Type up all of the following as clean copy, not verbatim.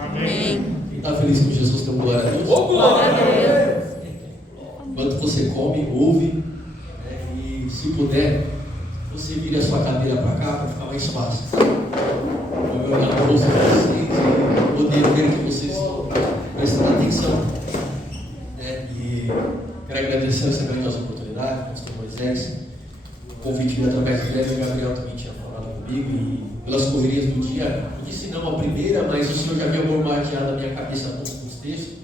Amém. Quem está feliz com Jesus, tem glória a Deus. Glória a Deus. Enquanto você come, ouve, né, e se puder, você vira a sua cadeira para cá para ficar mais fácil. Eu vou olhar para o rosto de vocês e poder ver que vocês estão prestando atenção. E quero agradecer essa grandiosa oportunidade, pastor Moisés. O convite veio através dele, o Gabriel também tinha falado comigo, e pelas correrias do dia, eu disse não a primeira, mas o Senhor já havia bombardeado a minha cabeça com os textos.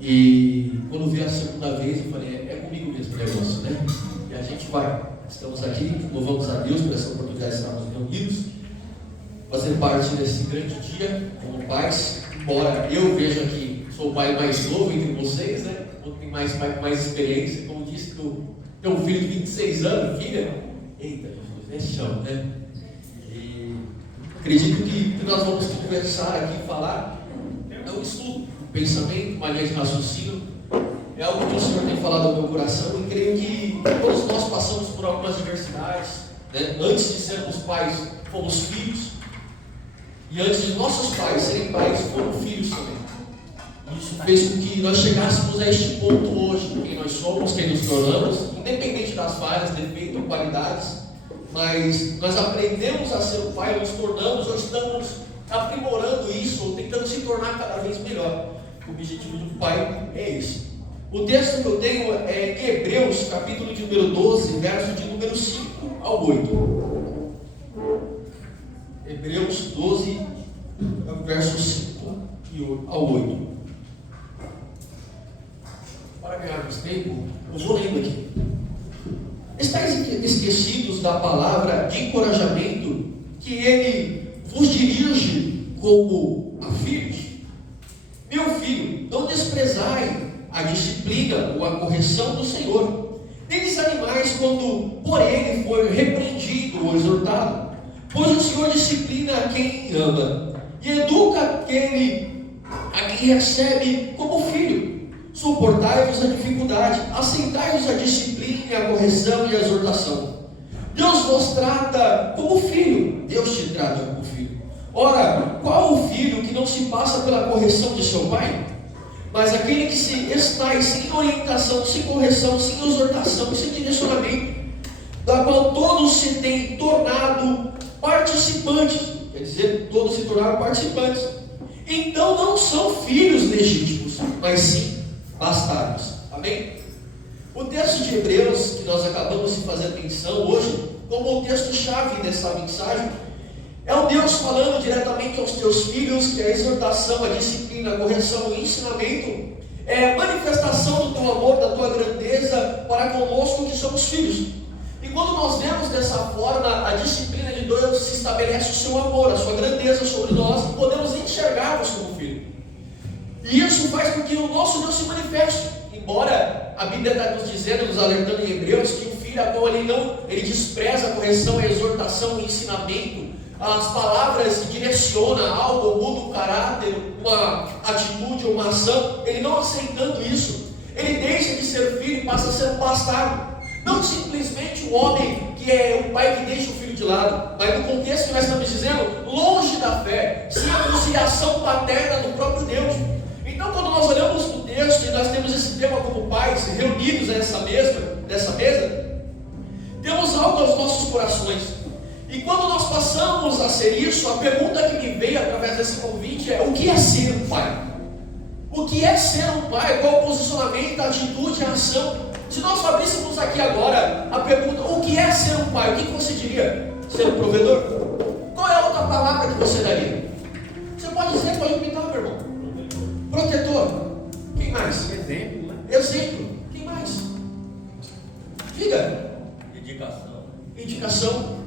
E quando veio a segunda vez, eu falei, é comigo mesmo o negócio, né? E a gente vai. Estamos aqui, louvamos a Deus por essa oportunidade de estarmos reunidos, fazer parte desse grande dia como pais. Embora eu veja que sou o pai mais novo entre vocês, né? Quando tem mais pai com mais experiência, como disse que eu tenho um filho de 26 anos, filha. Eita, Jesus, é chão, né? E acredito que nós vamos conversar aqui e falar, é um estudo, um pensamento, uma linha de raciocínio. É algo que o Senhor tem falado ao meu coração, e creio que todos nós passamos por algumas adversidades, né? Antes de sermos pais, fomos filhos, e antes de nossos pais serem pais, foram filhos também. Isso fez com que nós chegássemos a este ponto hoje, quem nós somos, quem nos tornamos, independente das falhas, defeitos ou qualidades, mas nós aprendemos a ser o pai, nos tornamos ou estamos aprimorando isso, ou tentando se tornar cada vez melhor. O objetivo do pai é esse. O texto que eu tenho é em Hebreus, capítulo de número 12, verso de número 5 ao 8. Hebreus 12, verso 5 ao 8. Para ganharmos tempo, eu vou lendo aqui. Estais esquecidos da palavra de encorajamento que ele vos dirige como a filhos? Meu filho, não desprezai a disciplina ou a correção do Senhor, nem desanimais quando por ele for repreendido ou exortado, pois o Senhor disciplina a quem ama e educa aquele a quem recebe como filho. Suportai-vos a dificuldade, aceitai-vos a disciplina e a correção e a exortação. Deus vos trata como filho, Deus te trata como filho. Ora, qual o filho que não se passa pela correção de seu pai? Mas aquele que se está sem orientação, sem correção, sem exortação, sem direcionamento, da qual todos se têm tornado participantes, quer dizer, todos se tornaram participantes, então não são filhos legítimos, mas sim bastardos. Amém? O texto de Hebreus, que nós acabamos de fazer menção hoje, como o texto-chave dessa mensagem, é o Deus falando diretamente aos teus filhos que a exortação, a disciplina, a correção e o ensinamento é manifestação do teu amor, da tua grandeza para conosco que somos filhos. E quando nós vemos dessa forma, a disciplina de Deus se estabelece o seu amor, a sua grandeza sobre nós, e podemos enxergar-nos como filho. E isso faz com que o nosso Deus se manifeste. Embora a Bíblia está nos dizendo, nos alertando em Hebreus, que o filho, a qual ele despreza a correção, a exortação, o ensinamento, as palavras que direciona algo, muda um caráter, uma atitude ou uma ação, ele não aceitando isso, ele deixa de ser filho e passa a ser um bastardo. Não simplesmente um homem que é o pai que deixa o filho de lado, mas no contexto que nós estamos dizendo, longe da fé, sem a conciliação paterna do próprio Deus. Então, quando nós olhamos no texto e nós temos esse tema como pais reunidos nessa mesa, temos algo aos nossos corações. E quando nós passamos a ser isso, a pergunta que me veio através desse convite é: o que é ser um pai? O que é ser um pai? Qual o posicionamento, a atitude, a ação? Se nós abríssemos aqui agora a pergunta: o que é ser um pai? O que você diria? Ser um provedor? Qual é a outra palavra que você daria? Você pode dizer, pode imitar, meu irmão. Protetor. Quem mais? Exemplo, né? Exemplo. Quem mais? Diga. Indicação.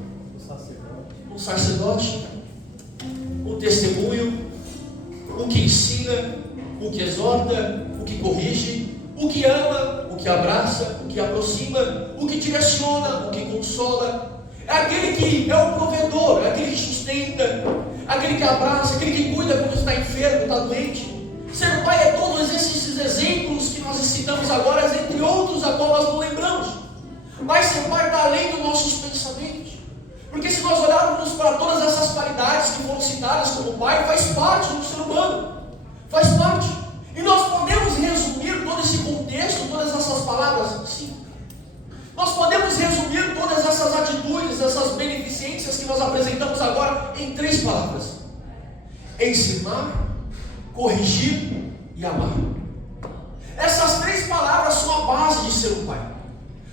Um sacerdote, um testemunho, o que ensina, o que exorta, o que corrige, o que ama, o que abraça, o que aproxima, o que direciona, o que consola. É aquele que é o provedor, é aquele que sustenta, aquele que abraça, aquele que cuida quando está enfermo, está doente. Ser pai é todos esses exemplos que nós citamos agora, entre outros a qual nós não lembramos. Mas ser pai está além dos nossos pensamentos. Porque se nós olharmos para todas essas qualidades que foram citadas como pai, faz parte do ser humano. Faz parte. E nós podemos resumir todo esse contexto, todas essas palavras? Sim. Nós podemos resumir todas essas atitudes, essas beneficências que nós apresentamos agora em 3 palavras: ensinar, corrigir e amar. Essas 3 palavras são a base de ser um pai: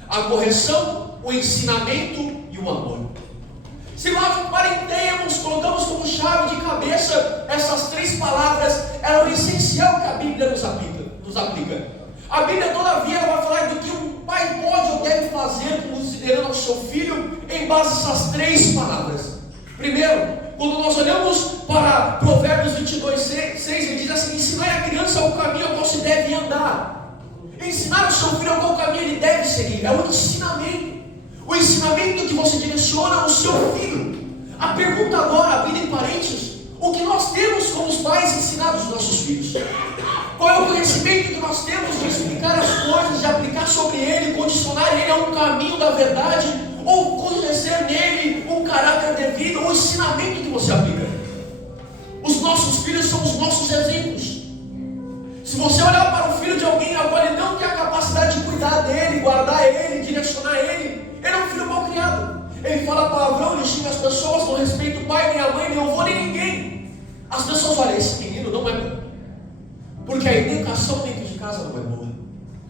a correção, o ensinamento e o amor. Se nós parentemos, colocamos como chave de cabeça essas 3 palavras, é o essencial que a Bíblia nos aplica. A Bíblia, todavia, ela vai falar do que um pai pode ou deve fazer considerando o seu filho em base a essas 3 palavras. Primeiro, quando nós olhamos para Provérbios 22:6, ele diz assim: ensinar a criança o caminho ao qual se deve andar. Ensinar o seu filho ao qual caminho ele deve seguir. É o ensinamento. O ensinamento que você direciona ao seu filho. A pergunta agora, abrindo em parênteses: o que nós temos como os pais ensinados aos nossos filhos? Qual é o conhecimento que nós temos de explicar as coisas, de aplicar sobre ele, condicionar ele a um caminho da verdade, ou conhecer nele um caráter devido, ou ensinamento que você aplica? Os nossos filhos são os nossos exemplos. Se você olhar para o filho de alguém a qual ele não tem a capacidade de cuidar dele, guardar ele, direcionar ele é um filho mal criado. Ele fala palavrão, ele xinga as pessoas, não respeita o pai, nem a mãe, nem o avô, nem ninguém. As pessoas olham: esse menino não é bom, porque a educação dentro de casa não é boa.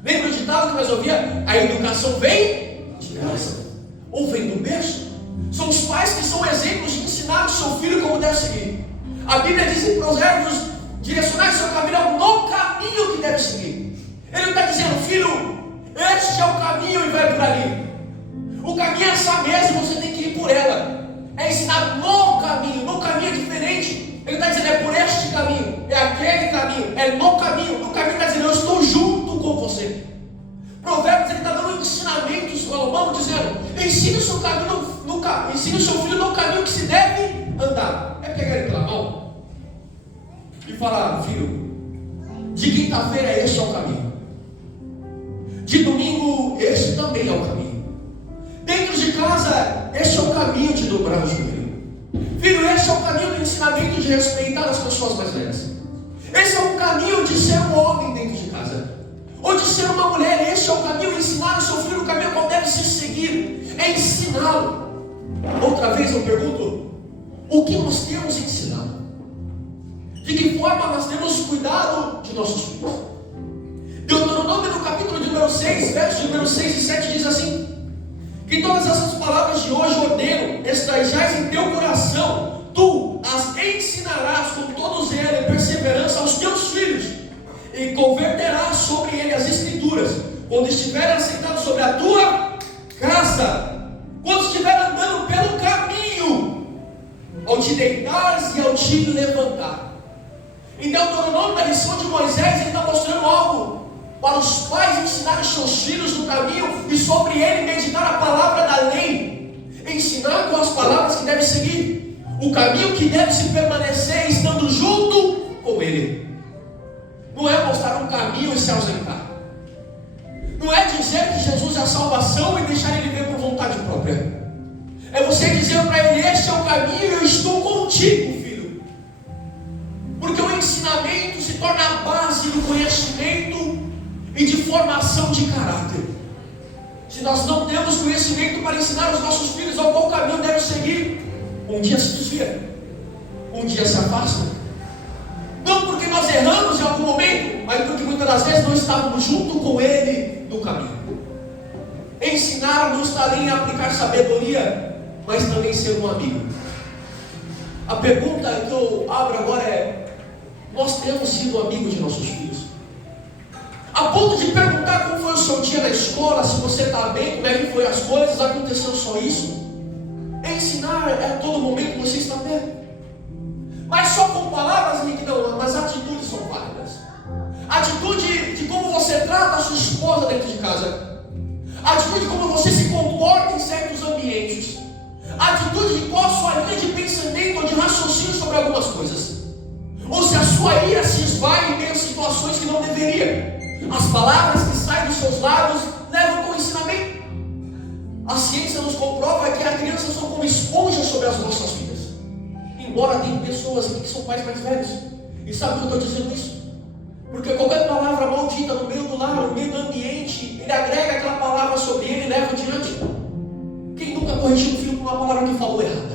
Lembra o ditado que nós ouvia? A educação vem de casa, ou vem do berço. São os pais que são exemplos de ensinar o seu filho como deve seguir. A Bíblia diz em Provérbios: direcionar o seu caminho no caminho que deve seguir. Ele não está dizendo: filho, este é o caminho e vai por ali. O caminho é essa mesa e você tem que ir por ela. É ensinar no caminho é diferente. Ele está dizendo: é por este caminho, é aquele caminho, é no caminho. No caminho está dizendo: eu estou junto com você. Provérbios, ele está dando ensinamentos, Salomão, dizendo: ensine o seu caminho ensine o seu filho no caminho que se deve andar. É pegar ele pela mão e falar: filho, de quinta-feira este é o caminho, de domingo este também é o caminho, dentro de casa este é o caminho de dobrar o joelho. Filho, este é o caminho do ensinamento de respeitar as pessoas mais velhas. Esse é o caminho de ser um homem dentro de casa, ou de ser uma mulher. Este é o caminho de ensinar o seu filho o caminho qual deve se seguir. É ensiná-lo. Outra vez eu pergunto: o que nós temos ensinado? De que forma nós temos cuidado de nossos filhos? Deuteronômio, no capítulo de número 6, versos de número 6 e 7, diz assim: que todas essas palavras de hoje ordeno, estejais em teu coração, tu as ensinarás com todo zelo e perseverança aos teus filhos, e converterás sobre ele as escrituras, quando estiverem assentados sobre a tua casa, quando estiver andando pelo caminho, ao te deitares e ao te levantar. Em Deuteronômio, na lição de Moisés, ele está mostrando algo para os pais ensinarem seus filhos no caminho e sobre ele meditar a palavra da lei, ensinar com as palavras que devem seguir, o caminho que deve se permanecer estando junto com ele. Não é mostrar um caminho e se ausentar. Não é dizer que Jesus é a salvação e deixar ele viver por vontade própria. É você dizer para ele: este é o caminho e eu estou contigo, filho. Porque o ensinamento se torna a base do conhecimento e de formação de caráter. Se nós não temos conhecimento para ensinar os nossos filhos ao qual caminho devem seguir, um dia se desvia, um dia se afasta. Não porque nós erramos em algum momento, mas porque muitas das vezes não estávamos junto com ele no caminho. Ensinar não está nem em aplicar sabedoria, mas também ser um amigo. A pergunta que eu abro agora é: nós temos sido amigos de nossos filhos? A ponto de perguntar como foi o seu dia na escola, se você está bem, como é que foi as coisas, aconteceu só isso? Ensinar é a todo momento você está perto. Mas só com palavras, não, mas atitudes são válidas. Atitude de como você trata a sua esposa dentro de casa. Atitude de como você se comporta em certos ambientes. Atitude de qual a sua linha de pensamento ou de raciocínio sobre algumas coisas. Ou se a sua ira se esvai em meio a situações que não deveria. As palavras que saem dos seus lábios levam com o ensinamento. A ciência nos comprova que as crianças são como esponjas sobre as nossas vidas. Embora tenha pessoas aqui que são pais mais velhos. E sabe por que eu estou dizendo isso? Porque qualquer palavra maldita no meio do lar, no meio do ambiente, ele agrega aquela palavra sobre ele e leva adiante. Quem nunca corrigiu o filho com uma palavra que falou errada?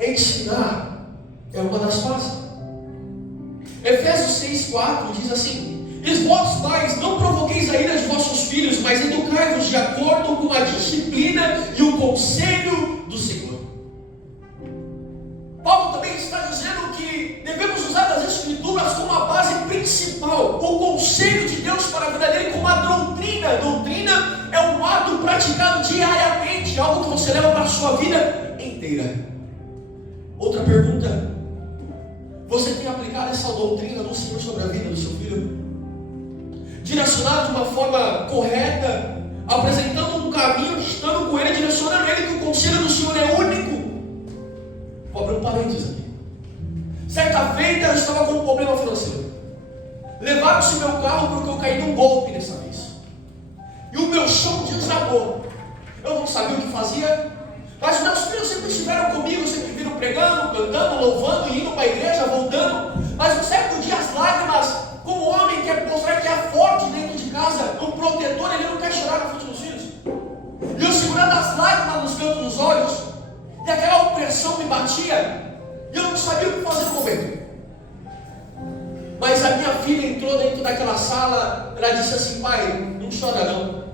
Ensinar é uma das fases. Efésios 6,4 diz assim: E vós pais, não provoqueis a ira de vossos filhos, mas educai-vos de acordo com a disciplina e o conselho do Senhor. Paulo também está dizendo que devemos usar as Escrituras como a base principal, o conselho de Deus para a vida dele como a doutrina. Doutrina é um ato praticado diariamente, algo que você leva para a sua vida inteira. Outra pergunta: você tem aplicado essa doutrina do Senhor sobre a vida do seu filho? Direcionado de uma forma correta, apresentando um caminho, estando com ele, direcionando ele, que o conselho do Senhor é único. Vou abrir um parênteses aqui. Certa feita eu estava com um problema financeiro. Levaram-se meu carro porque eu caí num golpe dessa vez. E o meu chão desabou. Eu não sabia o que fazia, mas meus filhos sempre estiveram comigo, sempre viram pregando, cantando, louvando, indo para a igreja, voltando. Mas no certo dia as lágrimas, como o homem quer mostrar que é forte dentro de casa, um protetor, ele não quer chorar na frente dos filhos. E eu segurando as lágrimas nos cantos dos olhos, e aquela opressão me batia, e eu não sabia o que fazer no momento. Mas a minha filha entrou dentro daquela sala, ela disse assim: pai, não chora não,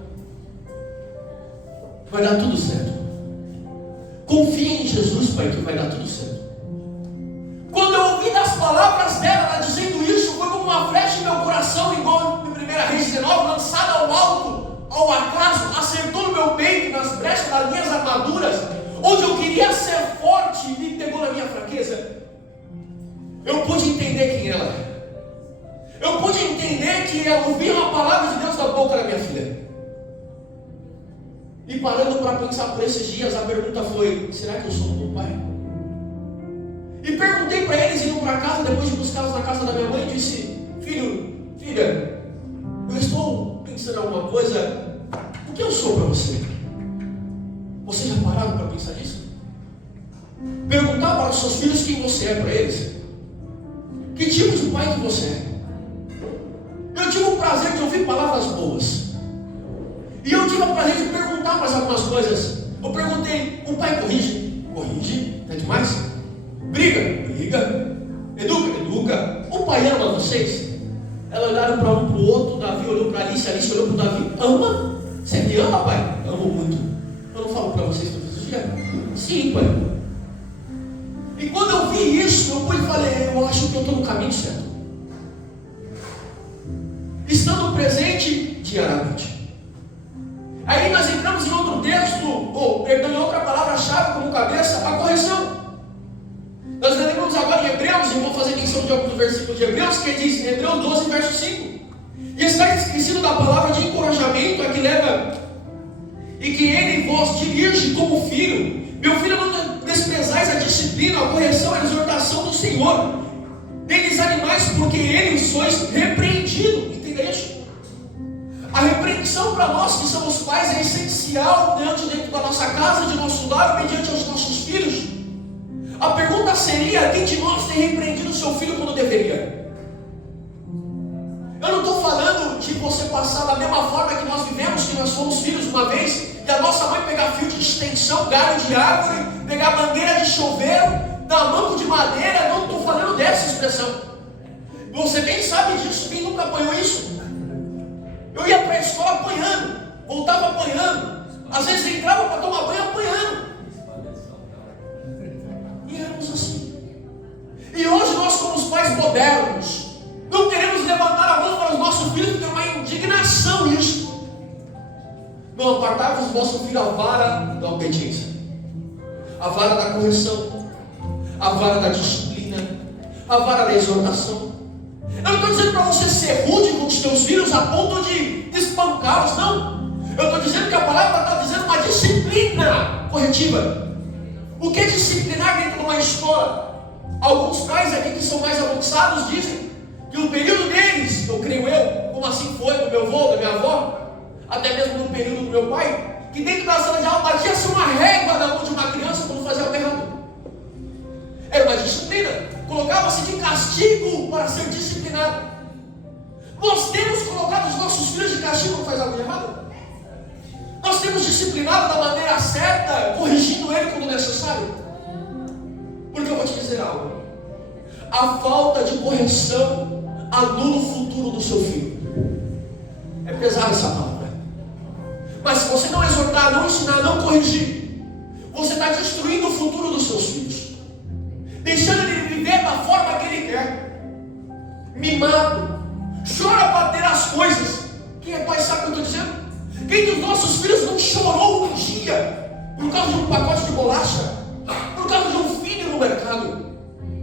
vai dar tudo certo. Confia em Jesus, pai, que vai dar tudo certo. Quando eu ouvi das palavras dela, ela dizendo isso, foi como uma flecha em meu coração, igual em 1 Reis 19, lançada ao alto, ao acaso, acertou no meu peito, nas brechas das minhas armaduras, onde eu queria ser forte, e me pegou na minha fraqueza. Eu pude entender quem ela é. Eu pude entender que eu ouvi uma palavra de Deus da boca da minha filha. E parando para pensar por esses dias, a pergunta foi: será que eu sou um bom pai? E perguntei para eles, indo para casa, depois de buscá-los na casa da minha mãe, disse: filha, eu estou pensando em alguma coisa, o que eu sou para você? Você já pararam para pensar nisso? Perguntar para os seus filhos quem você é para eles. Que tipo de pai que você é? Eu tive o prazer de ouvir palavras boas. E eu tive o prazer de perguntar mais algumas coisas. Eu perguntei: o pai corrige? Corrige? Não é demais? Briga? Briga. Educa? O pai ama vocês? Elas olharam para um para o outro. Davi olhou para Alice olhou para o Davi. Ama? Você me ama, pai? Amo muito. Eu não falo para vocês todos os dias? Sim, pai. E quando eu vi isso, eu falei: eu acho que eu estou no caminho certo. Estando presente diariamente. Aí nós entramos em outro texto, em outra palavra-chave como cabeça, a correção. Nós lembramos agora em Hebreus, e vou fazer menção de alguns versículos de Hebreus, que diz, Hebreus 12, verso 5. E está esquecido da palavra de encorajamento, a que leva, e que ele vos dirige como filho. Meu filho, não desprezais a disciplina, a correção, a exortação do Senhor. Nem desanimais, porque ele sois repreendido. Entendeu isso? A repreensão para nós que somos pais é essencial dentro da nossa casa, de nosso lar, mediante aos nossos filhos. A pergunta seria: quem de nós tem repreendido o seu filho quando deveria? Eu não estou falando de você passar da mesma forma que nós vivemos, que nós fomos filhos uma vez, e a nossa mãe pegar fio de extensão, galho de árvore, pegar bandeira de chuveiro, dar manco de madeira. Não estou falando dessa expressão. Você bem sabe disso, quem nunca apanhou isso? Eu ia para a escola apanhando, voltava apanhando, às vezes entrava para tomar banho apanhando. E éramos assim. E hoje nós, como os pais modernos, não queremos levantar a mão para os nossos filhos, porque é uma indignação isso. Não apartarmos o nosso filho a vara da obediência, a vara da correção, a vara da disciplina, a vara da exortação. Eu não estou dizendo para você ser rude com os seus filhos a ponto de espancá-los, não. Eu estou dizendo que a palavra está dizendo uma disciplina corretiva. O que é disciplinar dentro de uma escola? Alguns pais aqui que são mais avançados dizem que o período deles, eu creio como assim foi do meu avô, da minha avó, até mesmo no período do meu pai, que dentro da sala de aula batia-se uma régua na mão de uma criança quando fazia algo errado. Era uma disciplina, colocava-se de castigo para ser disciplinado. Nós temos colocado os nossos filhos de castigo quando faz algo de errado? Nós temos disciplinado da maneira certa, corrigindo ele quando necessário? Porque eu vou te dizer algo: a falta de correção anula o futuro do seu filho. É pesada essa palavra. Mas se você não exortar, não ensinar, não corrigir, você está destruindo o futuro dos seus filhos, deixando ele viver da forma que ele quer, mimado, chora para ter as coisas. Quem é pai sabe o que eu estou dizendo? Quem dos nossos filhos não chorou um dia por causa de um pacote de bolacha, por causa de um filho no mercado?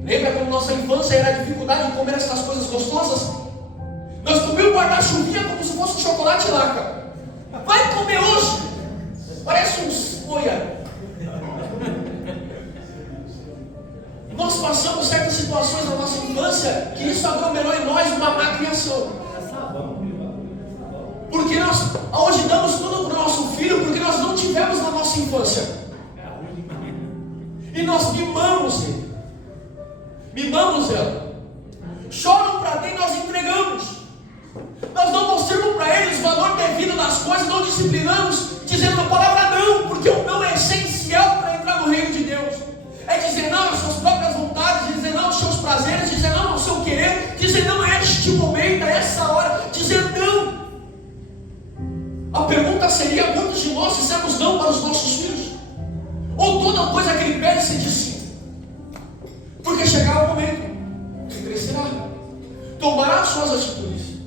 Lembra quando nossa infância era a dificuldade de comer essas coisas gostosas? Nós comíamos guarda-chuvinha como se fosse um chocolate laca. Vai comer hoje, parece um soia. Nós passamos certas situações na nossa infância que isso aglomerou em nós uma má criação. Porque nós hoje damos tudo para o nosso filho porque nós não tivemos na nossa infância. E nós mimamos ele. Mimamos ela. Choram para ter e nós entregamos. Nós não mostramos para eles o valor devido das coisas, não disciplinamos, dizendo a palavra não, porque o não é essencial para entrar no reino de Deus. É dizer não às suas próprias vontades, dizer não aos seus prazeres, dizer não ao seu querer, dizer não a este momento, a essa hora, dizer não. A pergunta seria: muitos de nós dissemos não para os nossos filhos? Ou toda coisa que ele pede se diz sim? Porque chegará o momento, ele crescerá, tomará as suas atitudes,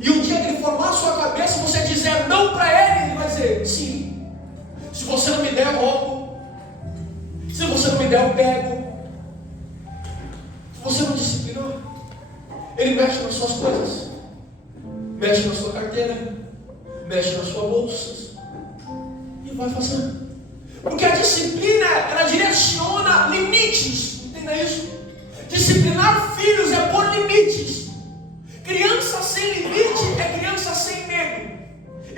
e um dia que ele formar a sua cabeça, você dizer não para ele, ele vai dizer sim. Se você não me der, eu roubo. Se você não me der, eu pego. Se você não disciplinar, ele mexe nas suas coisas, mexe na sua carteira, mexe nas suas bolsas e vai fazendo. Porque a disciplina, ela direciona limites. Entenda isso? Disciplinar filhos é pôr limites. Criança sem limite é criança sem medo.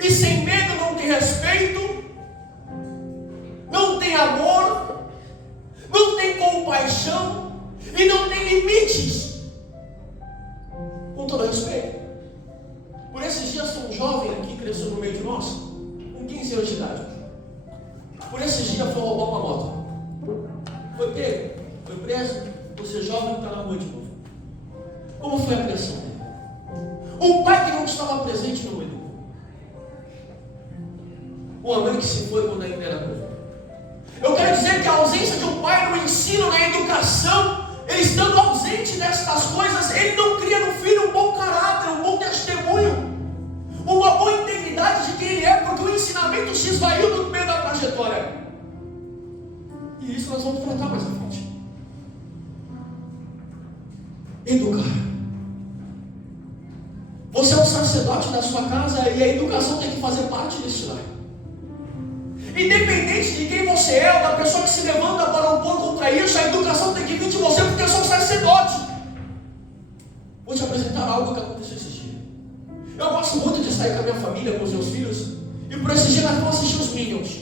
E sem medo não tem respeito, não tem amor, não tem compaixão e não tem limites. Com todo respeito. Por esses dias tem um jovem aqui que cresceu no meio de nós, com 15 anos de idade. Por esses dias foi roubar uma moto. Foi pego, foi preso, você jovem está na rua de novo. Como foi a pressão dele? Um pai que não estava presente no meio. Uma mãe que se foi quando ainda era novo. Eu quero dizer que a ausência de um pai no ensino, na educação, ele estando ausente destas coisas, ele não cria no filho um bom caráter, um bom testemunho, uma boa integridade de quem ele é, porque o ensinamento se esvaiu no meio da trajetória. E isso nós vamos tratar mais à frente. Educar. Você é um sacerdote da sua casa e a educação tem que fazer parte desse lar. Independente de quem você é, ou da pessoa que se levanta para opor contra isso, a educação tem que vir de você, porque eu sou um sacerdote. Vou te apresentar algo que aconteceu esses dias. Eu gosto muito de sair com a minha família, com os meus filhos, e por esses dias nós vamos assistir os Minions.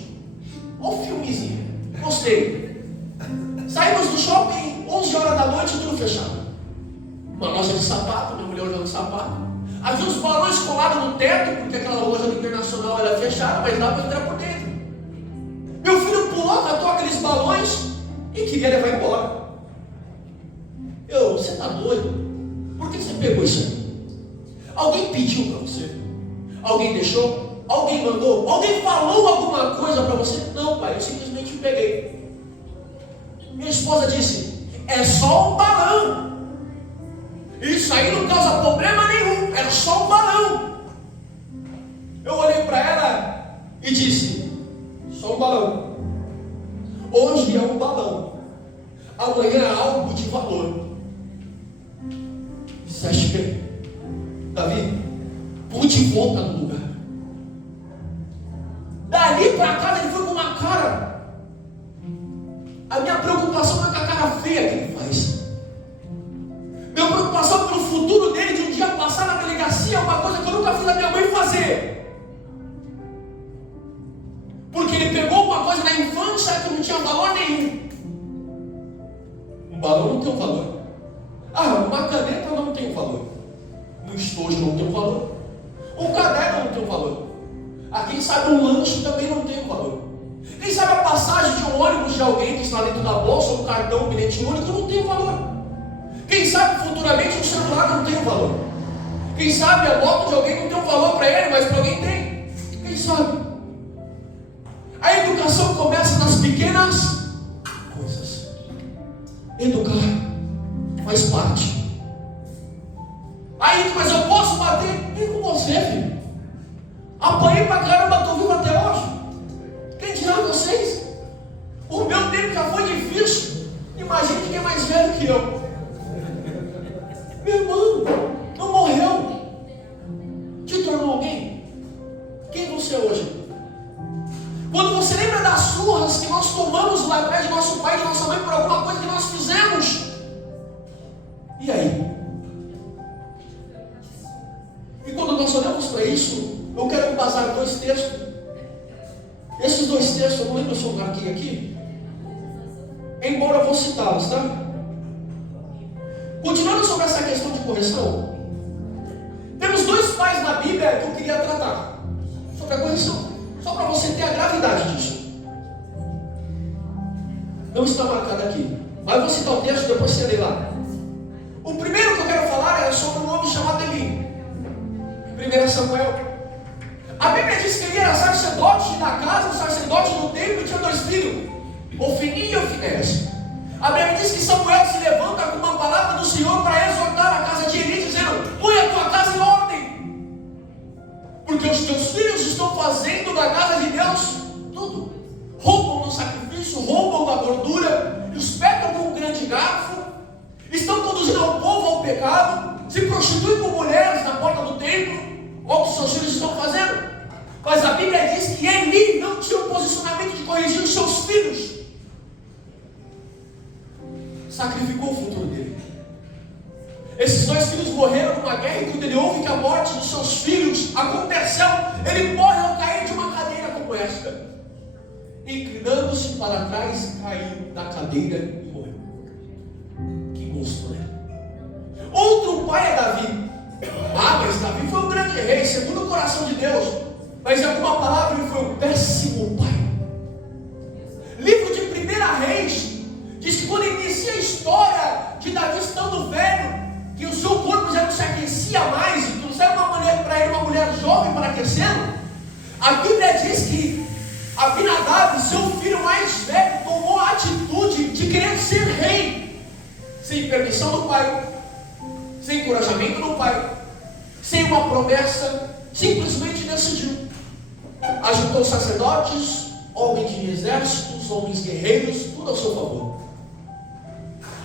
Olha o filmezinho, gostei. Saímos do shopping, 11 horas da noite, tudo fechado. Uma loja de sapato, minha mulher olhando sapato. Havia uns balões colados no teto, porque aquela loja do Internacional era fechada, mas dava para entrar por dentro. Meu filho pulou, catou aqueles balões e queria levar embora. Você está doido? Por que você pegou isso aí? Alguém pediu para você? Alguém deixou? Alguém mandou? Alguém falou alguma coisa para você? Não, pai, eu simplesmente peguei. Minha esposa disse: é só um balão. Isso aí não causa problema nenhum, era só um balão. Eu olhei para ela e disse: só um balão. Hoje é um balão, amanhã é algo de valor. Disseste bem, Davi, põe de volta no lugar. Dali para casa ele foi com uma cara. A minha preocupação não é com a cara feia que ele faz. Minha preocupação pelo futuro dele de um dia passar na delegacia é uma coisa que eu nunca fiz a minha mãe fazer. tem um valor. Ah, uma caneta não tem um valor. Um estojo não tem um valor. Um caderno não tem um valor. Ah, quem sabe um lanche também não tem um valor. Quem sabe a passagem de um ônibus de alguém que está dentro da bolsa, um cartão, um bilhete único não tem um valor. Quem sabe futuramente um celular não tem um valor. Quem sabe a moto de alguém não tem um valor para ele, mas para alguém tem. Quem sabe? A educação começa nas pequenas coisas. Educar faz parte. Aí, mas eu posso bater? Vem com você, filho. Apanhei pra caramba, estou vivo até hoje. Quem dirá vocês? O meu tempo já foi difícil. Imagine quem é mais velho que eu. Meu irmão, não morreu. Te tornou alguém? Quem você é hoje? Quando você lembra das surras que nós tomamos lá atrás de nosso pai e de nossa mãe por alguma coisa que nós fizemos, e aí? E quando nós olhamos para isso, eu quero embasar dois textos. Esses dois textos, eu não lembro se eu marquei aqui, embora eu vou citá-los, tá? Continuando sobre essa questão de correção, temos dois pais na Bíblia que eu queria tratar sobre a correção, só para você ter a gravidade disso. Não está marcado aqui, mas eu vou citar o texto, depois você lê lá. O primeiro que eu quero falar é sobre um homem chamado Eli. 1 Samuel. A Bíblia diz que ele era sacerdote da casa, sacerdote do templo, e tinha dois filhos, Ofni e Ofínés. A Bíblia diz que Samuel se levanta com uma palavra do Senhor para exortar a casa de Eli, dizendo: põe a tua casa em ordem, porque os teus filhos estão fazendo da casa de Deus tudo. Roubam do sacrifício, roubam da gordura, espetam com um grande garfo, estão conduzindo ao povo ao pecado, se prostituem com mulheres na porta do templo. Olha o que seus filhos estão fazendo. Mas a Bíblia diz que Eli não tinha o posicionamento de corrigir os seus filhos. Sacrificou o futuro dele. Esses dois filhos morreram numa guerra, e quando ele ouve que a morte dos seus filhos aconteceu, ele morre ao cair de uma cadeira como esta. Inclinando-se para trás, caiu da cadeira e morreu. Que gosto, né? Outro pai é Davi. Ah, mas Davi foi um grande rei, segundo o coração de Deus. Mas em alguma palavra ele foi um péssimo pai. Livro de 1 Reis diz que quando inicia a história de Davi estando velho, que o seu corpo já não se aquecia mais, e trouxeram uma mulher para ele, uma mulher jovem para aquecê-lo, a Bíblia diz que Abinadab, seu filho mais velho, tomou a atitude de querer ser rei, sem permissão do pai, sem encorajamento do pai, sem uma promessa, simplesmente decidiu. Ajuntou sacerdotes, homens de exércitos, homens guerreiros, tudo ao seu favor.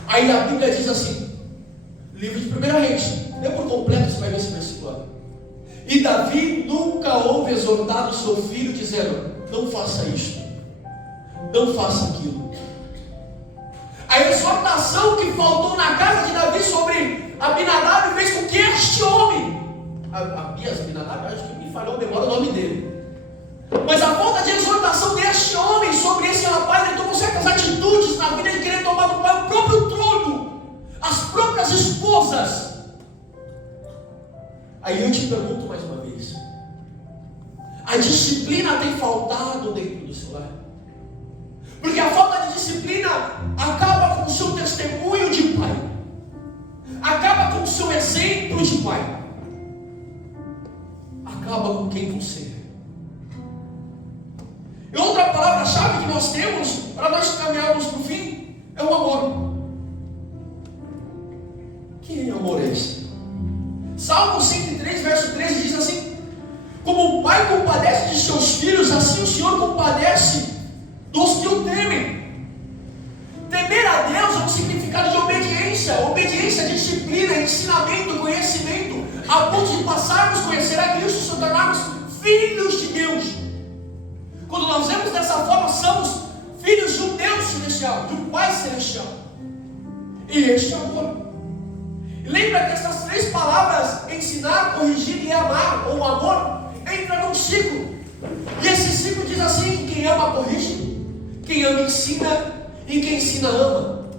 Aí a Bíblia diz assim, livro de 1 Reis, lê por completo, você vai ver esse versículo. E Davi nunca houve exortado seu filho, dizendo: não faça isto, não faça aquilo. A exortação que faltou na casa de Davi sobre Abinadab fez com que este homem, Abinadab, acho que me falhou, demora o nome dele, mas a falta de exortação deste homem sobre esse rapaz, ele tomou certas atitudes na vida de querer tomar do pai o próprio trono, as próprias esposas. Aí eu te pergunto mais uma vez, a disciplina tem faltado dentro do seu lar? Porque a falta de disciplina acaba com o seu testemunho de pai, acaba com o seu exemplo de pai, acaba com quem você é. E outra palavra-chave que nós temos para nós caminharmos para o fim é o amor. Que amor é esse? Salmo 103, verso 13 diz assim: como o pai compadece de seus filhos, assim o Senhor compadece dos que o temem. Temer a Deus é um significado de obediência, obediência, disciplina, ensinamento, conhecimento, a ponto de passarmos a conhecer a Cristo, se tornarmos filhos de Deus. Quando nós vemos dessa forma, somos filhos de um Deus celestial, de um Pai celestial. E este é o amor. E lembra que essas três palavras, ensinar, corrigir e amar, ou amor, entra num ciclo. E esse ciclo diz assim: quem ama corrige, quem ama ensina, e quem ensina ama.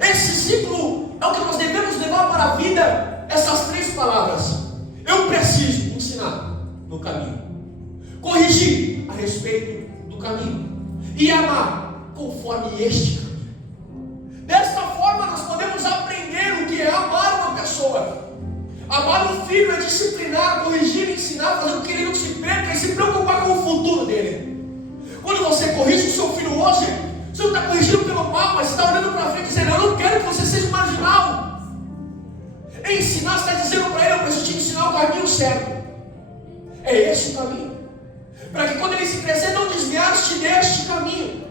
Esse ciclo é o que nós devemos levar para a vida, essas 3 palavras. Eu preciso ensinar no caminho, corrigir a respeito do caminho e amar conforme este caminho. Desta forma nós podemos aprender o que é amar uma pessoa. Amar um filho é disciplinar, corrigir, ensinar, fazer com que ele não se perca e se preocupar com o futuro dele. Quando você corrige o seu filho hoje, você não está corrigindo pelo mal, mas você está olhando para frente e dizendo: eu não quero que você seja marginal. Ensinar, você está dizendo para ele: eu preciso te ensinar o caminho certo. É esse o caminho. Para que quando ele se crescer, não desviar-te deste caminho.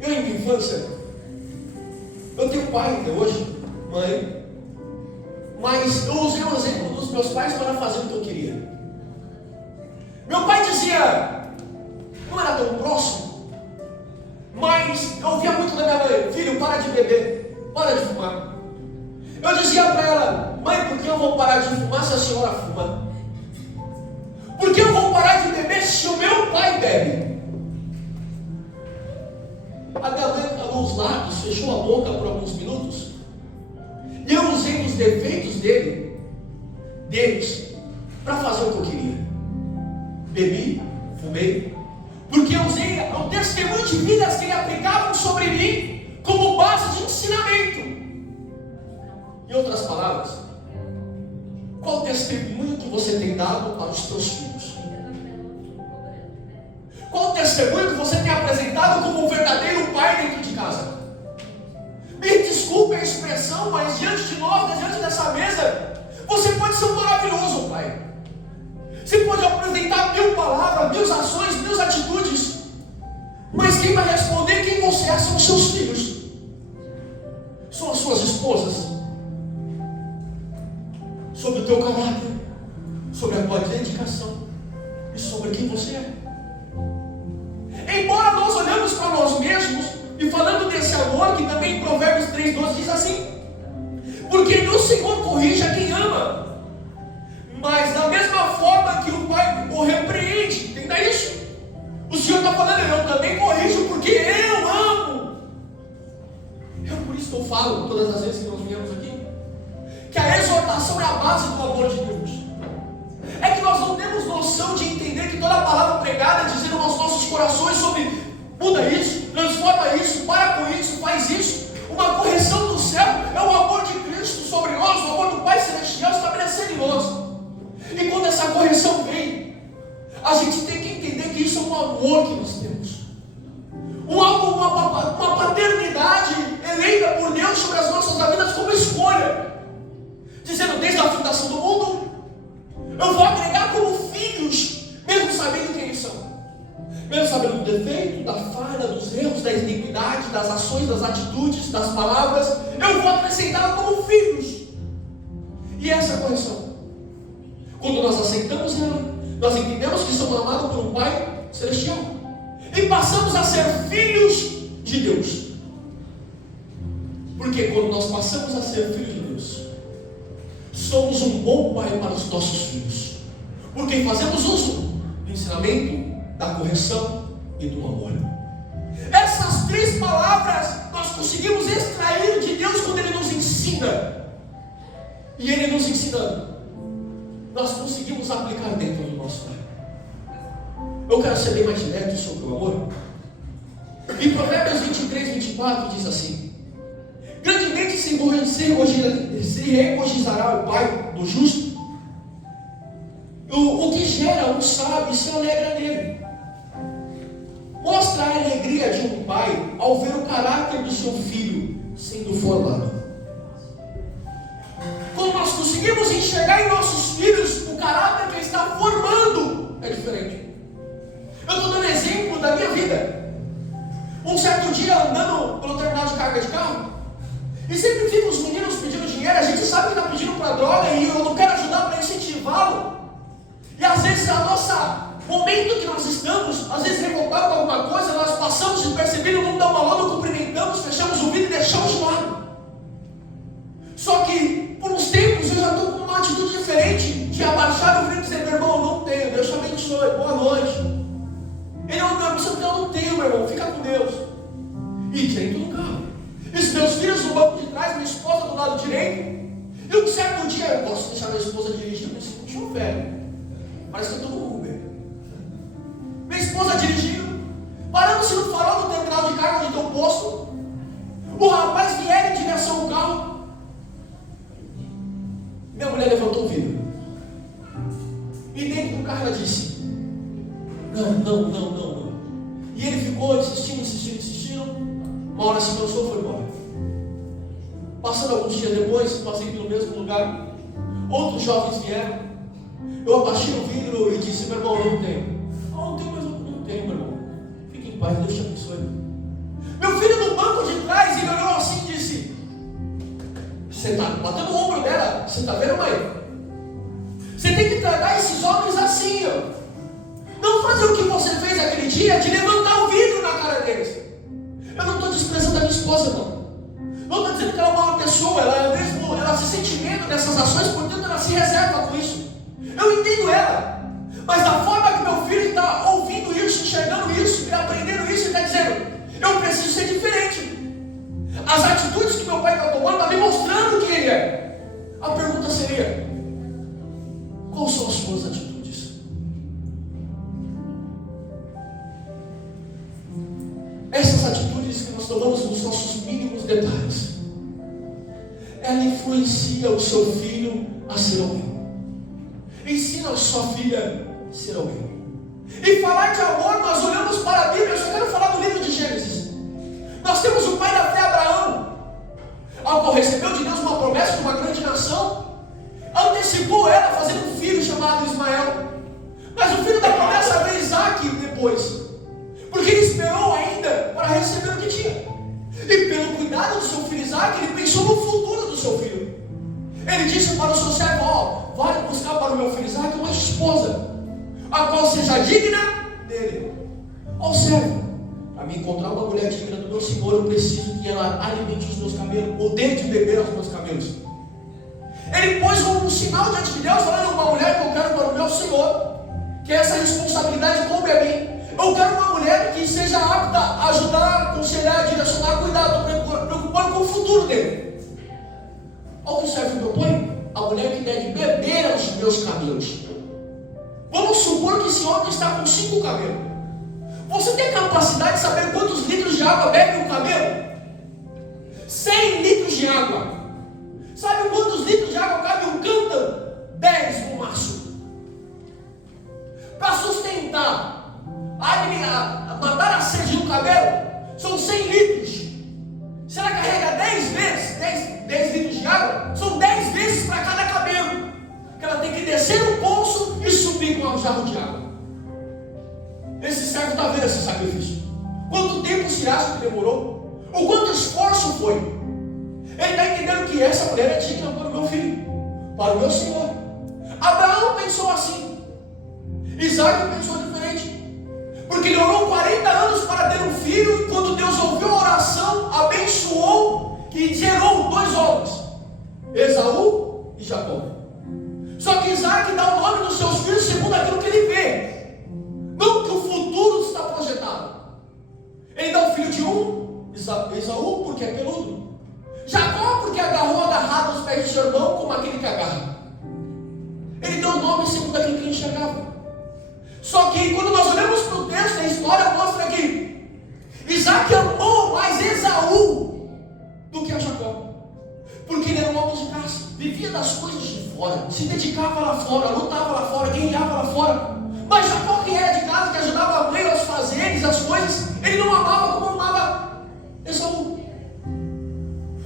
Eu, em minha infância, eu tenho pai até hoje, mãe, mas eu usei o exemplo dos meus pais para fazer o que eu queria. Meu pai dizia, não era tão próximo, mas eu ouvia muito da minha mãe: filho, para de beber, para de fumar. Eu dizia para ela: mãe, por que eu vou parar de fumar se a senhora fuma? Por que eu vou parar de beber se o meu pai bebe? A minha mãe calou os lábios, fechou a boca por alguns minutos, e eu usei os defeitos deles, para fazer o que eu queria. Bebi, fumei, porque eu usei o testemunho de vidas que ele aplicavam sobre mim como base de ensinamento. Em outras palavras, qual o testemunho que você tem dado para os teus filhos? Qual o testemunho que você tem apresentado como um verdadeiro pai dentro de casa? Me desculpe a expressão, mas diante de nós, diante dessa mesa, você pode ser um maravilhoso pai. Você pode apresentar 1000 palavras, 1000 ações, 1000 atitudes, mas quem vai responder quem você é são os seus filhos, são as suas esposas. Sobre o teu caráter, sobre a tua dedicação e sobre quem você é. Embora nós olhamos para nós mesmos e falando desse amor, que também em Provérbios 3:12 diz assim: porque o Senhor corrige a quem ama, mas da mesma forma que o pai o repreende. Entenda isso. O Senhor está falando: eu também corrijo porque eu amo. É por isso que eu falo todas as vezes que nós viemos aqui, que a exortação é a base do amor de Deus. É que nós não temos noção de entender que toda a palavra pregada é dizendo aos nossos corações sobre: muda isso, transforma isso, para com isso, faz isso. Uma correção do céu é o amor de Cristo sobre nós, o amor do Pai Celestial estabelecendo em nós. E quando essa correção vem, a gente tem que entender que isso é um amor que nós temos, uma paternidade eleita por Deus sobre as nossas vidas como escolha, dizendo: desde a fundação do mundo, eu vou agregar como filhos, mesmo sabendo quem eles são, mesmo sabendo do defeito, da falha, dos erros, da iniquidade, das ações, das atitudes, das palavras, eu vou acrescentá-los como filhos. E essa é a correção. Quando nós aceitamos ela, nós entendemos que somos amados por um Pai Celestial e passamos a ser filhos de Deus. Porque quando nós passamos a ser filhos de Deus, somos um bom pai para os nossos filhos, porque fazemos uso do ensinamento, da correção e do amor. Essas 3 palavras nós conseguimos extrair de Deus quando Ele nos ensina. E Ele nos ensinando, nós conseguimos aplicar dentro do nosso lar. Eu quero ser bem mais direto sobre o amor. Em Provérbios 23:24 diz assim: grandemente se regozijará o pai do justo. O que gera um sábio se alegra nele. Mostra a alegria de um pai ao ver o caráter do seu filho sendo formado. Quando nós conseguimos enxergar em nossos filhos o caráter que ele está formando, é diferente. Eu estou dando exemplo da minha vida. Um certo dia, andando pelo terminal de carga de carro, e sempre ficam os meninos pedindo dinheiro. A gente sabe que está pedindo para droga e eu não quero ajudar para incentivá-lo. E às vezes a nossa momento que nós estamos, às vezes revoltado com alguma coisa, nós passamos despercebido, não dá uma mão, não cumprimentamos, fechamos o vidro e deixamos de lado. Só que por uns tempos eu já estou com uma atitude diferente de abaixar o vidro e dizer: meu irmão, eu não tenho, Deus te abençoe, boa noite. Ele não tem, eu não tenho, meu irmão, fica com Deus. E dentro do carro. E os meus filhos no banco de trás, minha esposa do lado direito. E um certo dia, eu posso deixar minha esposa dirigindo, mas não tinha um velho. Parece que eu estou no Uber. Minha esposa dirigindo, parando-se no farol do terminal de carga onde tem o posto. O rapaz vier em direção ao carro. Minha mulher levantou o vidro. E dentro do carro ela disse: não. E ele ficou insistindo. Uma hora se cansou e foi embora. Passando alguns dias depois, passei pelo mesmo lugar. Outros jovens vieram. Eu abaixei o vidro e disse: meu irmão, eu não tenho. Não tenho, mas eu não tenho, meu irmão. Fique em paz, Deus te abençoe. Meu filho no banco de trás, ele olhou assim e disse: você está batendo o ombro dela? Você está vendo, mãe? Você tem que tratar esses homens assim, ó. Não fazer o que você fez aquele dia de levantar o vidro na cara deles. Eu não estou desprezando a minha esposa, não. Não estou dizendo que ela é uma má pessoa. Ela se sente medo dessas ações, portanto ela se reserva com isso. Eu entendo ela. Mas da forma que meu filho está ouvindo isso, enxergando isso, e aprendendo isso, ele está dizendo: eu preciso ser diferente. As atitudes que meu pai está tomando estão me mostrando quem ele é. A pergunta seria: quais são as suas atitudes? Essas atitudes que nós tomamos nos nossos mínimos detalhes, ela influencia o seu filho a ser alguém. Ensina a sua filha a ser alguém. E falar de amor, nós olhamos para a Bíblia. Eu só quero falar do livro de Gênesis. Nós temos o pai da fé, Abraão, ao qual recebeu de Deus uma promessa de uma grande nação. Antecipou ela fazendo um filho chamado Ismael. Mas o filho da promessa veio Isaac depois, porque ele esperou ainda para receber o que tinha. E pelo cuidado do seu filho Isaac, ele pensou no futuro do seu filho. Ele disse para o seu servo: vai buscar para o meu filho Isaac uma esposa, a qual seja digna dele. Ó servo, para me encontrar uma mulher digna do meu senhor, eu preciso que ela alimente os meus camelos, ou dê de beber aos meus camelos. Ele pôs um sinal diante de Deus, falando: uma mulher que eu quero para o meu senhor, que essa responsabilidade coube a mim. Eu quero uma mulher que seja apta a ajudar, aconselhar, direcionar, cuidar. Estou preocupado com o futuro dele. Olha o que o servo propõe: a mulher que deve beber aos meus camelos. Vamos supor que esse homem está com 5 camelos. Você tem capacidade de saber quantos litros de água bebe um camelo? 100 litros de água. Sabe quantos litros de água cabe um cântaro? 10 no máximo. Para sustentar matar a sede do camelo, são 100 litros. Se ela carrega 10 litros de água, são 10 vezes para cada camelo, que ela tem que descer no poço e subir com um jarro de água. Esse servo está vendo esse sacrifício. Quanto tempo se acha que demorou? O quanto esforço foi? Ele está entendendo que essa mulher é digna para o meu filho, para o meu senhor. Abraão pensou assim. Isaac pensou diferente. Porque ele orou 40 anos para ter um filho, e quando Deus ouviu a oração, abençoou e gerou 2 homens, Esaú e Jacó. Só que Isaac dá o nome dos seus filhos segundo aquilo que ele vê, não que o futuro está projetado. Ele dá o filho de Esaú porque é peludo, Jacó porque agarrou agarrado aos pés de seu irmão como aquele que agarra. Ele deu o nome segundo aquilo que ele enxergava. Só que quando nós olhamos para o texto, a história mostra que Isaac amou mais Esaú do que a Jacó, porque ele era um homem de casa, vivia das coisas de fora, se dedicava lá fora, lutava lá fora, guerreava lá fora. Mas Jacó, que era de casa, que ajudava a mãe aos fazeres, as coisas, ele não amava como amava Esaú.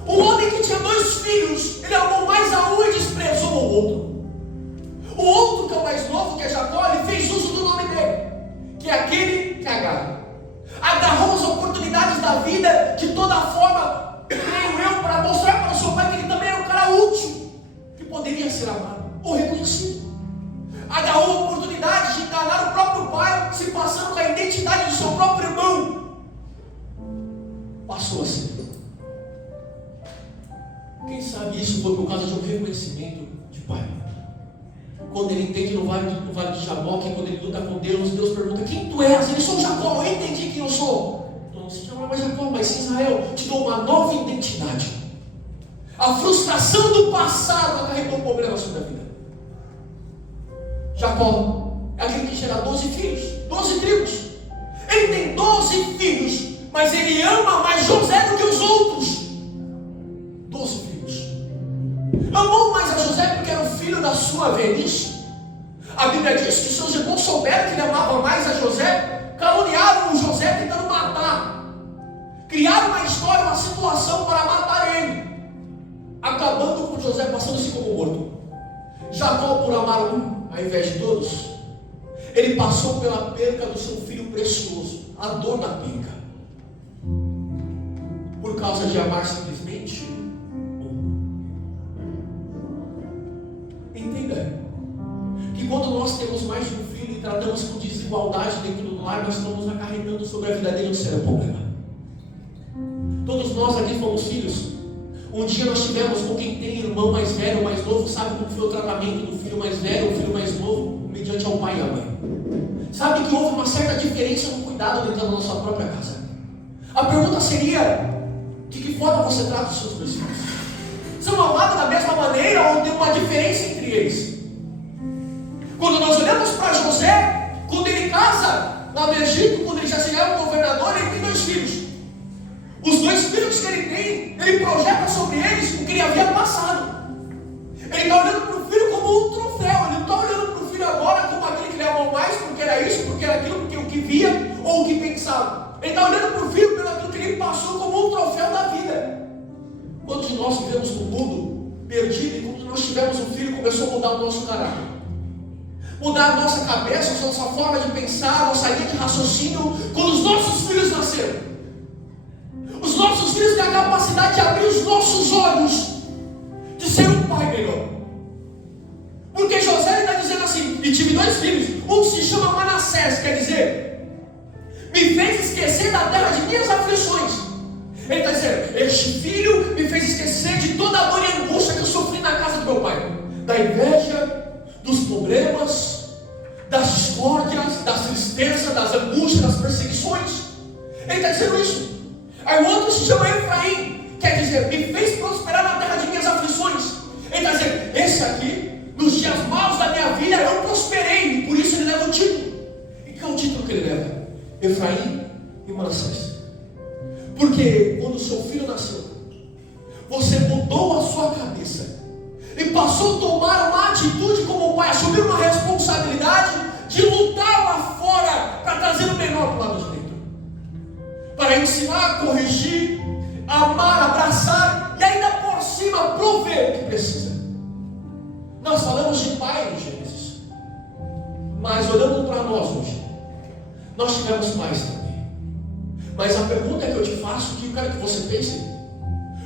Um homem que tinha 2 filhos, ele amou mais a um e desprezou o outro. O outro, que é o mais novo, que é Jacó, ele fez uso do nome dele, que é aquele que agarra. Agarrou as oportunidades da vida de toda forma, creio eu, para mostrar para o seu pai que ele também era um cara útil, que poderia ser amado ou reconhecido. Agarrou a oportunidade de enganar o próprio pai, se passando com a identidade do seu próprio irmão. Passou a ser. Quem sabe isso foi por causa de um reconhecimento de pai. Quando ele entende no vale de Jaboque, quando ele luta com Deus, Deus pergunta: quem tu és? Ele: sou Jacó. Eu entendi quem eu sou. Então não se chama mais Jacó, mas sim Israel. Te dou uma nova identidade. A frustração do passado acarretou um problema sobre a vida. Jacó é aquele que gera 12 filhos, 12 tribos. Ele tem 12 filhos, mas ele ama mais José do que os outros. 12 filhos. Amou mais a José porque era o filho da sua velhice. A Bíblia diz que os seus irmãos souberam que ele amava mais a José, caluniaram o José tentando matar. Criaram uma história, uma situação para matar ele, acabando com José passando-se como morto. Jacó, por amar um ao invés de todos, ele passou pela perca do seu filho precioso, a dor da perca, por causa de amar simplesmente um. Entenda que quando nós temos mais de um filho e tratamos com desigualdade dentro do lar, nós estamos acarretando sobre a vida dele um sério problema. Todos nós aqui fomos filhos. Um dia nós tivemos, com quem tem irmão mais velho ou mais novo, sabe como foi o tratamento do filho mais velho ou filho mais novo, mediante ao pai e à mãe. Sabe que houve uma certa diferença no cuidado dentro da nossa própria casa. A pergunta seria: de que forma você trata os seus dois filhos? São amados da mesma maneira ou tem uma diferença entre eles? Quando nós olhamos para José, quando ele casa lá no Egito, quando ele já se é um governador, ele tem 2 filhos. Os 2 filhos que ele tem, ele projeta sobre eles o que ele havia passado. Ele está olhando para o filho como um troféu. Ele não está olhando para o filho agora como aquele que ele amou mais, porque era isso, porque era aquilo, porque o que via ou o que pensava. Ele está olhando para o filho pelo aquilo que ele passou como um troféu da vida. Quando nós vivemos no mundo perdido, e quando nós tivemos um filho, começou a mudar o nosso caráter, mudar a nossa cabeça, a nossa forma de pensar, a nossa linha de raciocínio. Quando os nossos filhos nasceram, os nossos filhos têm a capacidade de abrir os nossos olhos, de ser um pai melhor. Porque José está dizendo assim: e tive 2 filhos, um se chama Manassés, quer dizer, me fez esquecer da terra de minhas aflições. Ele está dizendo: este filho me fez esquecer de toda a dor e angústia que eu sofri na casa do meu pai, da inveja, dos problemas, das discórdias, das tristezas, das angústias, das perseguições. Ele está dizendo isso. Aí o outro se chama Efraim, quer dizer, me fez prosperar na terra de minhas aflições. Ele está dizendo: esse aqui, nos dias maus da minha vida, eu prosperei, e por isso ele leva o título. E qual é o título que ele leva? Efraim e Manassés. Porque quando o seu filho nasceu, você mudou a sua cabeça e passou a tomar uma atitude como pai, assumir uma responsabilidade de lutar lá fora para trazer o melhor para o lado de dentro, para ensinar, corrigir, amar, abraçar e ainda por cima prover o que precisa. Nós falamos de pai no Gênesis, mas olhando para nós hoje, nós tivemos mais também. Mas a pergunta que eu te faço, que eu quero que você pense: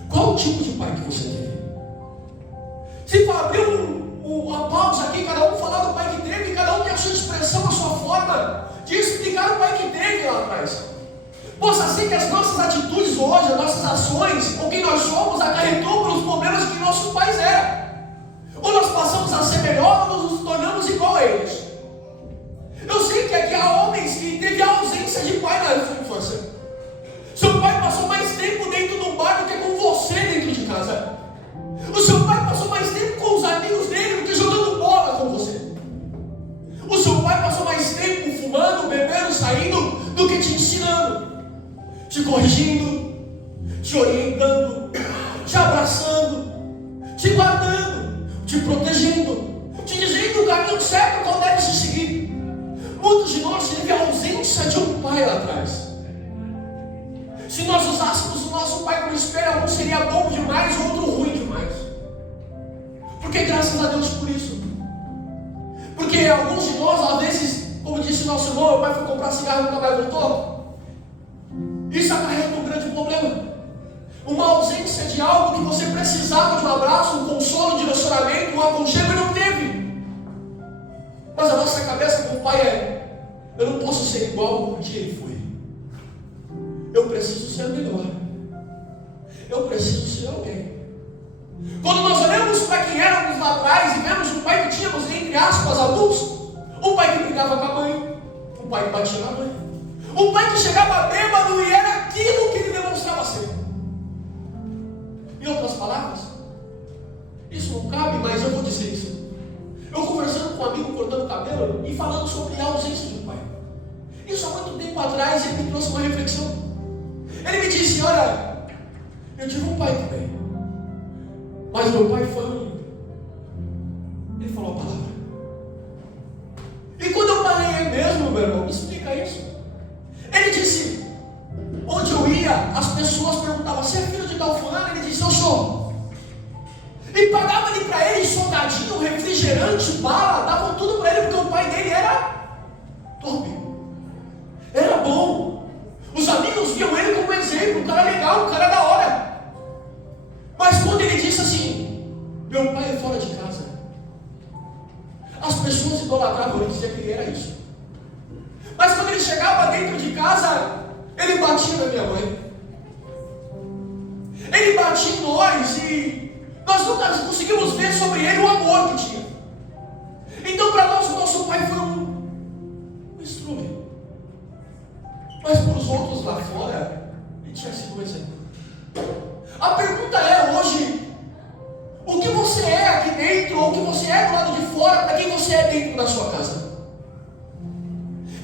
qual o tipo de pai que você teve? Se for abrir uma pausa aqui, cada um falar do pai que teve, cada um tem a sua expressão, a sua forma de explicar o pai que teve lá atrás. Possa ser que as nossas atitudes hoje, as nossas ações, ou quem nós somos, acarretou pelos problemas que nossos pais eram. Ou nós passamos a ser melhor, ou nos tornamos igual a eles. Eu sei que aqui há homens que teve a ausência de pai na sua infância. Seu pai passou mais tempo dentro do bar do que com você dentro de casa. O seu pai passou mais tempo com os amigos dele do que jogando bola com você. O seu pai passou mais tempo fumando, bebendo, saindo, do que te ensinando, te corrigindo, te orientando, te abraçando, te guardando, te protegendo, te dizendo o caminho certo qual deve se seguir. Muitos de nós teve a ausência de um pai lá atrás. Se nós usássemos o nosso pai como espelho, um seria bom demais, o outro ruim demais. Porque graças a Deus por isso. Porque alguns de nós, às vezes, como disse nosso irmão, meu pai foi comprar cigarro e nunca mais voltou. Isso acarreta um grande problema. Uma ausência de algo que você precisava de um abraço, um consolo, um direcionamento, um aconchego e não teve. Mas a nossa cabeça com o pai é: eu não posso ser igual ao que ele foi. Eu preciso ser melhor. Eu preciso ser alguém. Quando nós olhamos para quem éramos lá atrás e vemos um pai que tínhamos, entre aspas, adultos, um pai que brigava com a mãe, um pai que batia na mãe, Um pai que chegava bêbado e era aquilo que ele demonstrava ser. Em outras palavras, isso não cabe, mas eu vou dizer isso. Eu conversando com um amigo cortando cabelo e falando sobre a ausência de um pai. Isso há muito tempo atrás ele me trouxe uma reflexão. Ele me disse: olha, eu tive um pai também, mas meu pai foi um... Ele falou a palavra. E quando eu parei, é mesmo, meu irmão? Me explica isso. Ele disse: onde eu ia, as pessoas perguntavam: você é filho de tal fulano? Ele disse: eu sou. E pagava ali para ele soldadinho, refrigerante, bala, davam tudo para ele, porque o pai dele era top, era bom. Os amigos viam ele como exemplo, um cara legal, um cara da hora. Mas quando ele disse assim: meu pai é fora de casa, as pessoas idolatravam ele, diziam que ele era isso. Mas quando ele chegava dentro de casa, ele batia na minha mãe, ele batia em nós, e nós nunca conseguimos ver sobre ele o amor que tinha. Então para nós o nosso pai foi um instrumento, mas para os outros lá fora ele tinha sido um exemplo. A pergunta é hoje: o que você é aqui dentro, ou o que você é do lado de fora, para quem você é dentro da sua casa?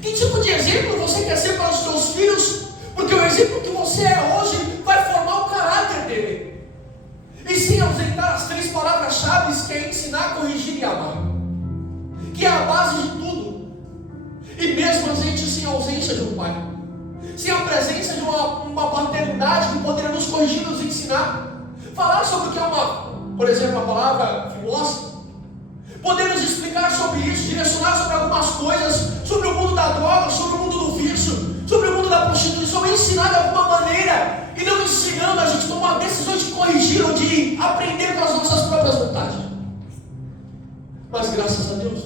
Que tipo de exemplo você quer ser para os seus filhos? Porque o exemplo que você é hoje vai formar o caráter dele. E sem ausentar as 3 palavras-chave, que é ensinar, corrigir e amar, que é a base de tudo. E mesmo a gente sem a ausência de um pai, sem a presença de uma paternidade que poderia nos corrigir, nos ensinar, falar sobre o que é por exemplo, a palavra fimose, poder nos explicar sobre isso, direcionar sobre algumas coisas, sobre o mundo da droga, sobre o mundo do vício, sobre o mundo da prostituição, ensinar de alguma maneira, e não ensinando a gente tomar decisões de corrigir ou de aprender com as nossas próprias vontades. Mas graças a Deus,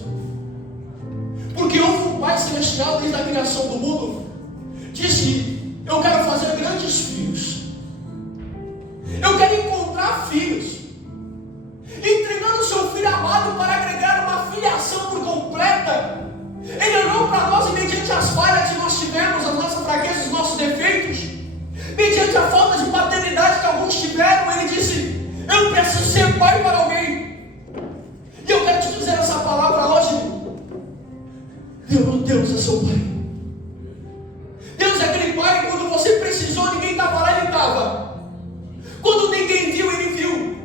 porque houve um Pai Celestial desde a criação do mundo, disse: eu quero fazer grandes filhos, eu quero encontrar filhos, entregando o seu filho amado para agregar uma filiação por completa. Ele olhou para nós e, mediante as falhas que nós tivemos, as nossas fraquezas, os nossos defeitos, mediante a falta de paternidade que alguns tiveram, ele disse: eu preciso ser pai para alguém. E eu quero te dizer essa palavra hoje: Deus é seu pai. Deus é aquele pai que quando você precisou, ninguém estava lá, ele estava. Quando ninguém viu, ele viu.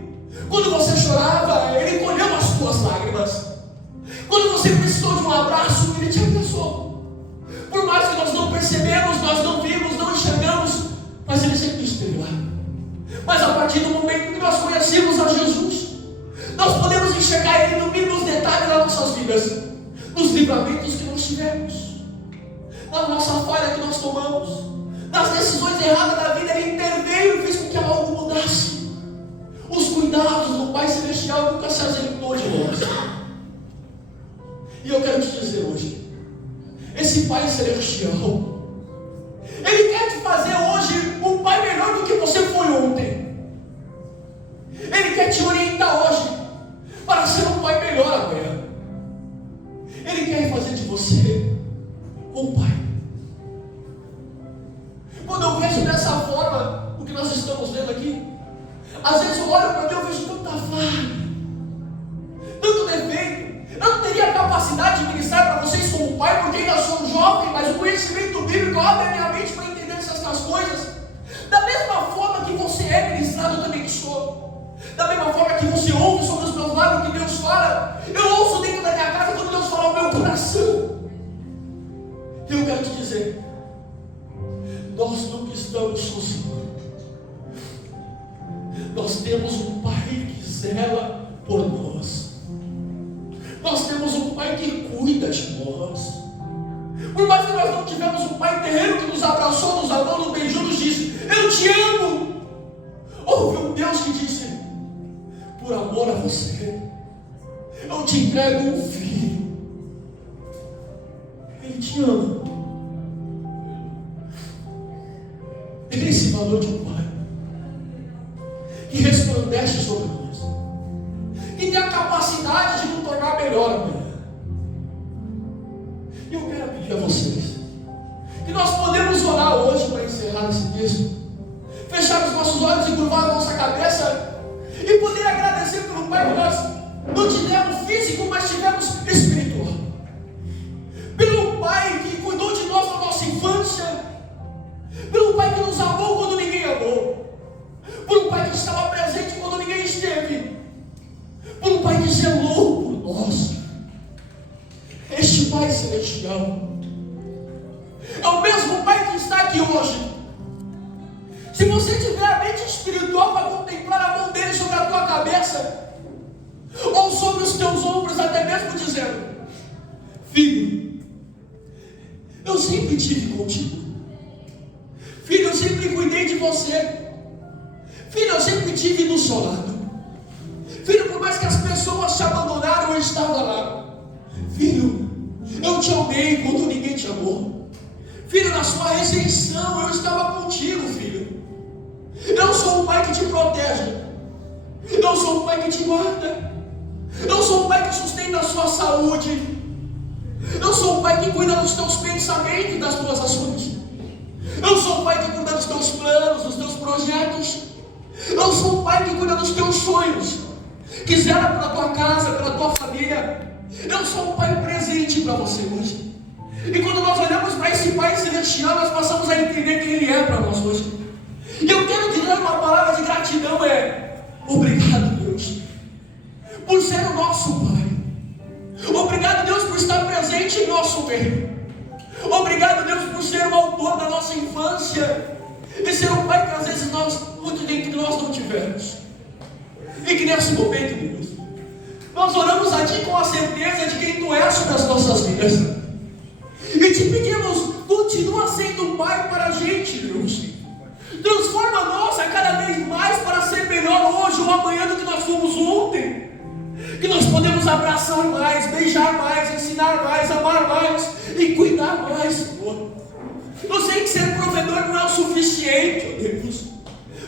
Quando você chorava, ele colheu as suas lágrimas. Quando você precisou de um abraço, ele te abraçou. Por mais que nós não percebemos, nós não vimos, não enxergamos, mas ele sempre esteve lá. Mas a partir do momento que nós conhecemos a Jesus, nós podemos enxergar ele no mínimo detalhe das nossas vidas, nos livramentos que nós tivemos, na nossa falha que nós tomamos, nas decisões erradas da vida. Ele interveio e fez com que algo mudasse. Os cuidados do Pai Celestial nunca se ausentou de nós. E eu quero te dizer hoje, esse Pai Celestial, ele quer te fazer hoje um pai melhor do que você foi ontem. Ele quer te orientar hoje para ser um pai melhor amanhã. Ele quer fazer de você um pai. Quando eu vejo dessa forma o que nós estamos vendo aqui, às vezes eu olho para Deus e vejo tanta falha, tanto defeito. Eu não teria capacidade de ministrar para vocês como pai, porque ainda sou um jovem, mas o conhecimento bíblico abre a minha mente para entender essas coisas. Da mesma forma que você é ministrado, eu também sou. Da mesma forma que você ouve sobre os meus lábios que Deus fala, eu ouço dentro da minha casa quando Deus fala ao meu coração. E eu quero te dizer, nós nunca estamos sozinhos. Nós temos um Pai que zela por nós. Nós temos um Pai que cuida de nós. Por mais que nós não tivemos um Pai terreno que nos abraçou, nos amou, nos beijou, nos disse: eu te amo. Houve um Deus que disse: por amor a você, eu te entrego um filho. Ele te ama. Ele é esse valor de um Pai que resplandece sobre nós e tem a capacidade de nos tornar melhor amanhã. E eu quero pedir a vocês que nós encerrar esse texto, fechar os nossos olhos e curvar a nossa cabeça e poder agradecer pelo Pai que nós não tivemos físico, mas tivemos espiritual. Pelo Pai que cuidou de nós na nossa infância, pelo Pai que nos amou quando ninguém amou, pelo Pai que estava presente quando ninguém esteve, pelo Pai que zelou por nós. Este Pai celestial é o mesmo Pai que está aqui hoje. Se você tiver a mente espiritual para contemplar a mão dele sobre a tua cabeça, ou sobre os teus ombros, até mesmo dizendo: filho, eu sempre estive contigo. Filho, eu sempre cuidei de você. Filho, eu sempre estive do seu lado. Filho, por mais que as pessoas te abandonaram, eu estava lá. Filho, eu te amei quando ninguém te amou. Filho, na sua rejeição eu estava contigo, filho. Eu sou o Pai que te protege. Eu sou o Pai que te guarda. Eu sou o Pai que sustenta a sua saúde. Eu sou o Pai que cuida dos teus pensamentos e das tuas ações. Eu sou o Pai que cuida dos teus planos, dos teus projetos. Eu sou o Pai que cuida dos teus sonhos, que zela pela tua casa, pela tua família. Eu sou um Pai presente para você hoje. E quando nós olhamos para esse Pai celestial, nós passamos a entender quem Ele é para nós hoje. E eu quero dizer uma palavra de gratidão: obrigado, Deus, por ser o nosso Pai. Obrigado, Deus, por estar presente em nosso meio. Obrigado, Deus, por ser o autor da nossa infância e ser um Pai que às vezes muito dentro de nós não tivemos. E que nesse momento, Deus, nós oramos a Ti com a certeza de quem Tu és sobre as nossas vidas. E te pedimos, continua sendo Pai para a gente, Deus. Transforma nós a cada vez mais para ser melhor hoje ou amanhã do que nós fomos ontem. Que nós podemos abraçar mais, beijar mais, ensinar mais, amar mais e cuidar mais, Senhor. Eu sei que ser provedor não é o suficiente, Deus,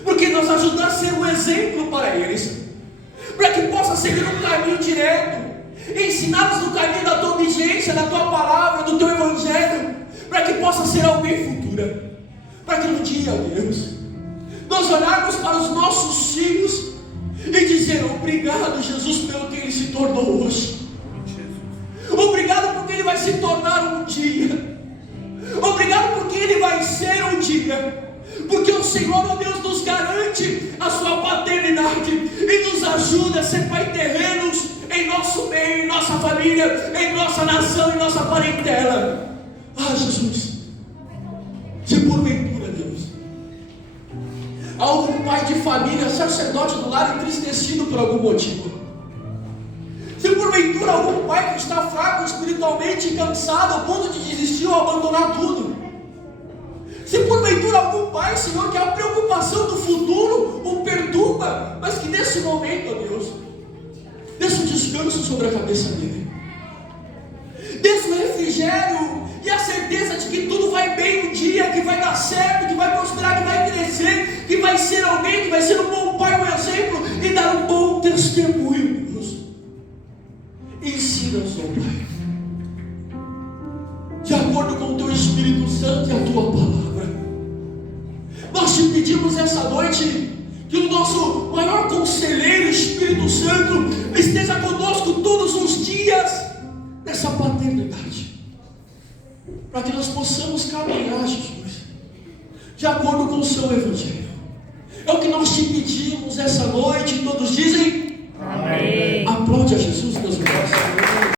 porque nos ajuda a ser um exemplo para eles, para que possa seguir um caminho direto, ensiná-los no caminho da tua obediência, da tua palavra, do teu evangelho, para que possa ser alguém futura, para que um dia, Deus, nós olharmos para os nossos filhos e dizer: obrigado, Jesus, pelo que Ele se tornou hoje. Obrigado porque Ele vai se tornar um dia. Obrigado porque Ele vai ser um dia. Porque o Senhor, ó Deus, nos garante a sua paternidade e nos ajuda a ser pai terrenos em nosso meio, em nossa família, em nossa nação, em nossa parentela. Ah, Jesus, se porventura, Deus, há algum pai de família, sacerdote do lar, entristecido por algum motivo, se porventura algum pai que está fraco espiritualmente, cansado ao ponto de desistir ou abandonar tudo, se porventura algum pai, Senhor, que a preocupação do futuro o perturba, mas que nesse momento, ó Deus, deixa um descanso sobre a cabeça dele, deixa um refrigério e a certeza de que tudo vai bem um dia, que vai dar certo, que vai prosperar, que vai crescer, que vai ser alguém, que vai ser um bom pai, um exemplo e dar um bom testemunho, Deus. Ensina-nos, ó Pai, de acordo com o Teu Espírito Santo e a Tua palavra. Nós te pedimos essa noite que o nosso maior conselheiro, Espírito Santo, esteja conosco todos os dias nessa paternidade, para que nós possamos caminhar, Jesus, de acordo com o Seu Evangelho. É o que nós te pedimos essa noite, e todos dizem amém. Aplaude a Jesus, meus irmãos.